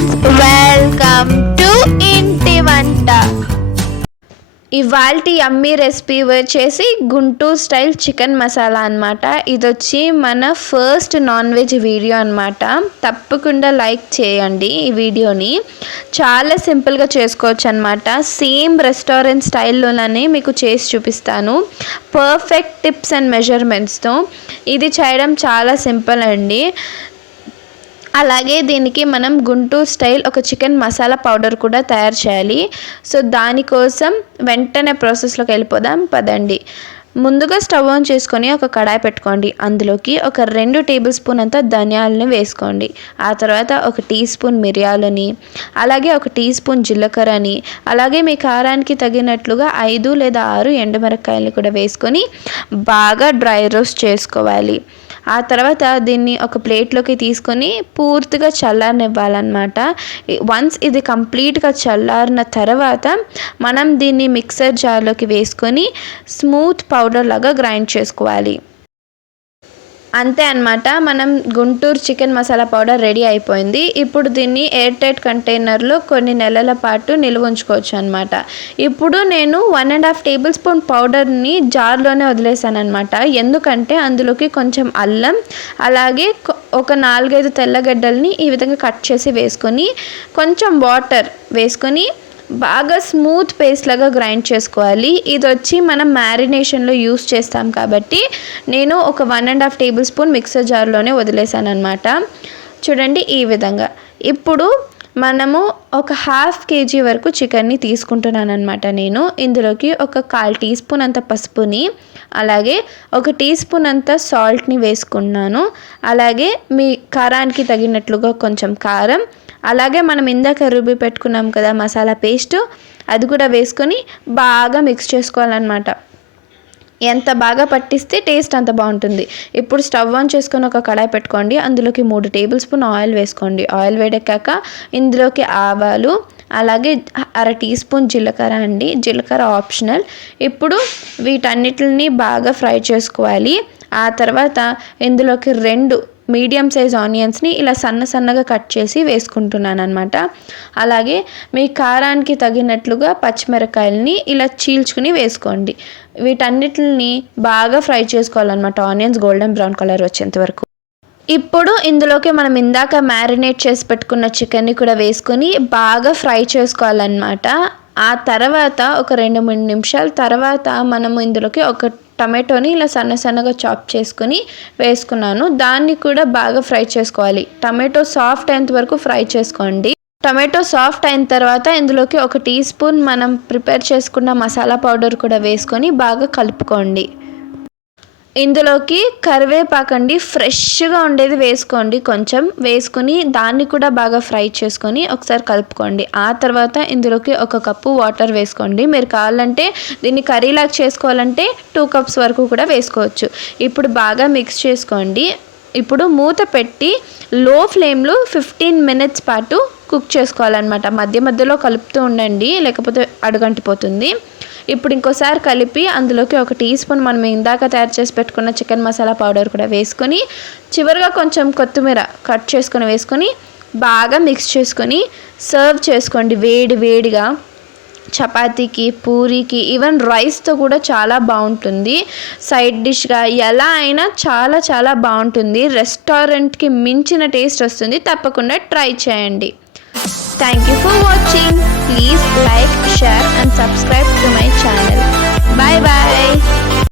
Friends, welcome to ఇంటి వంట. ఇవాల్టి యమ్మీ రెసిపీ వచ్చేసి గుంటూరు స్టైల్ చికెన్ మసాలా అనమాట. ఇది వచ్చి మన ఫస్ట్ నాన్ వెజ్ వీడియో అనమాట. తప్పకుండా లైక్ చేయండి ఈ వీడియోని. చాలా సింపుల్గా చేసుకోవచ్చు అనమాట. సేమ్ రెస్టారెంట్ స్టైల్లోనే మీకు చేసి చూపిస్తాను, పర్ఫెక్ట్ టిప్స్ అండ్ మెజర్మెంట్స్తో. ఇది చేయడం చాలా సింపుల్ అండి. అలాగే దీనికి మనం గుంటూరు స్టైల్ ఒక చికెన్ మసాలా పౌడర్ కూడా తయారు చేయాలి. సో దానికోసం వెంటనే ప్రాసెస్లోకి వెళ్ళిపోదాం పదండి. ముందుగా స్టవ్ ఆన్ చేసుకొని ఒక కడాయి పెట్టుకోండి. అందులోకి ఒక 2 టేబుల్ స్పూన్ అంత ధనియాలని వేసుకోండి. ఆ తర్వాత ఒక టీ స్పూన్ మిరియాలని, అలాగే ఒక టీ స్పూన్ జీలకర్రని, అలాగే మీ కారానికి తగినట్లుగా 5 లేదా 6 ఎండుమిరపకాయలు కూడా వేసుకొని బాగా డ్రై రోస్ట్ చేసుకోవాలి. ఆ తర్వాత దీన్ని ఒక ప్లేట్లోకి తీసుకొని పూర్తిగా చల్లారనివ్వాలన్నమాట. వన్స్ ఇది కంప్లీట్గా చల్లారిన తర్వాత మనం దీన్ని మిక్సర్ జార్లోకి వేసుకొని స్మూత్ పౌడర్ లాగా గ్రైండ్ చేసుకోవాలి. అంతే అన్నమాట, మనం Guntur chicken masala powder ready అయిపోయింది. ఇప్పుడు దీన్ని ఎయిర్ టైట్ కంటైనర్లో కొన్ని నెలల పాటు నిల్వ ఉంచుకోవచ్చు అనమాట. ఇప్పుడు నేను 1.5 టేబుల్ స్పూన్ పౌడర్ని జార్లోనే వదిలేసాను అనమాట. ఎందుకంటే అందులోకి కొంచెం అల్లం, అలాగే ఒక 4-5 తెల్లగడ్డల్ని ఈ విధంగా కట్ చేసి వేసుకొని కొంచెం వాటర్ వేసుకొని బాగా స్మూత్ పేస్ట్ లాగా గ్రైండ్ చేసుకోవాలి. ఇది వచ్చి మనం మ్యారినేషన్లో యూస్ చేస్తాం కాబట్టి నేను ఒక 1.5 టేబుల్ స్పూన్ మిక్సర్ జార్లోనే వదిలేసాను అనమాట. చూడండి ఈ విధంగా. ఇప్పుడు మనము ఒక 1/2 kg వరకు చికెన్ని తీసుకుంటున్నాను అనమాట. నేను ఇందులోకి ఒక 1/4 టీ స్పూన్ అంత పసుపుని, అలాగే ఒక టీ స్పూన్ అంత సాల్ట్ని వేసుకున్నాను. అలాగే మీ కారానికి తగినట్లుగా కొంచెం కారం, అలాగే మనం ఇందాక రుబ్బి పెట్టుకున్నాం కదా మసాలా పేస్ట్, అది కూడా వేసుకొని బాగా మిక్స్ చేసుకోవాలన్నమాట. ఎంత బాగా పట్టిస్తే టేస్ట్ అంత బాగుంటుంది. ఇప్పుడు స్టవ్ ఆన్ చేసుకొని ఒక కడాయి పెట్టుకోండి. అందులోకి 3 టేబుల్ స్పూన్ ఆయిల్ వేసుకోండి. ఆయిల్ వేడెక్కాక ఇందులోకి ఆవాలు, అలాగే 1/2 టీ స్పూన్ జీలకర్ర అండి. జీలకర్ర ఆప్షనల్. ఇప్పుడు వీటన్నిటిని బాగా ఫ్రై చేసుకోవాలి. ఆ తర్వాత ఇందులోకి 2 మీడియం సైజ్ ఆనియన్స్ని ఇలా సన్నగా కట్ చేసి వేసుకుంటున్నాను అనమాట. అలాగే మీ కారానికి తగినట్లుగా పచ్చిమిరపకాయలని ఇలా చీల్చుకుని వేసుకోండి. వీటన్నిటిని బాగా ఫ్రై చేసుకోవాలన్నమాట, ఆనియన్స్ గోల్డెన్ బ్రౌన్ కలర్ వచ్చేంత వరకు. ఇప్పుడు ఇందులోకి మనం ఇందాక మ్యారినేట్ చేసి పెట్టుకున్న చికెన్ని కూడా వేసుకొని బాగా ఫ్రై చేసుకోవాలన్నమాట. ఆ తర్వాత ఒక 2-3 నిమిషాల తర్వాత మనము ఇందులోకి ఒక టమాటోని ఇలా సన్నగా చాప్ చేసుకొని వేసుకున్నాను. దాన్ని కూడా బాగా ఫ్రై చేసుకోవాలి. టమాటో సాఫ్ట్ అయ్యేంత వరకు ఫ్రై చేసుకోండి. టమాటో సాఫ్ట్ అయిన తర్వాత ఇందులోకి ఒక టీ స్పూన్ మనం ప్రిపేర్ చేసుకున్న మసాలా పౌడర్ కూడా వేసుకొని బాగా కలుపుకోండి. ఇందులోకి కరివేపాకండి, ఫ్రెష్గా ఉండేది వేసుకోండి. కొంచెం వేసుకొని దాన్ని కూడా బాగా ఫ్రై చేసుకొని ఒకసారి కలుపుకోండి. ఆ తర్వాత ఇందులోకి 1 కప్పు వాటర్ వేసుకోండి. మీరు కావాలంటే దీన్ని కర్రీలాగా చేసుకోవాలంటే 2 కప్స్ వరకు కూడా వేసుకోవచ్చు. ఇప్పుడు బాగా మిక్స్ చేసుకోండి. ఇప్పుడు మూత పెట్టి లో ఫ్లేమ్లో 15 మినిట్స్ పాటు కుక్ చేసుకోవాలన్నమాట. మధ్యలో కలుపుతూ ఉండండి, లేకపోతే అడుగంటిపోతుంది. ఇప్పుడు ఇంకోసారి కలిపి అందులోకి 1 టీ స్పూన్ మనం ఇందాక తయారు చేసి పెట్టుకున్న చికెన్ మసాలా పౌడర్ కూడా వేసుకొని చివరిగా కొంచెం కొత్తిమీర కట్ చేసుకొని వేసుకొని బాగా మిక్స్ చేసుకొని సర్వ్ చేసుకోండి. వేడిగా చపాతీకి, పూరీకి, ఈవెన్ రైస్తో కూడా చాలా బాగుంటుంది. సైడ్ డిష్గా ఎలా అయినా చాలా బాగుంటుంది. రెస్టారెంట్కి మించిన టేస్ట్ వస్తుంది. తప్పకుండా ట్రై చేయండి. Thank you for watching. Please like, share and subscribe to my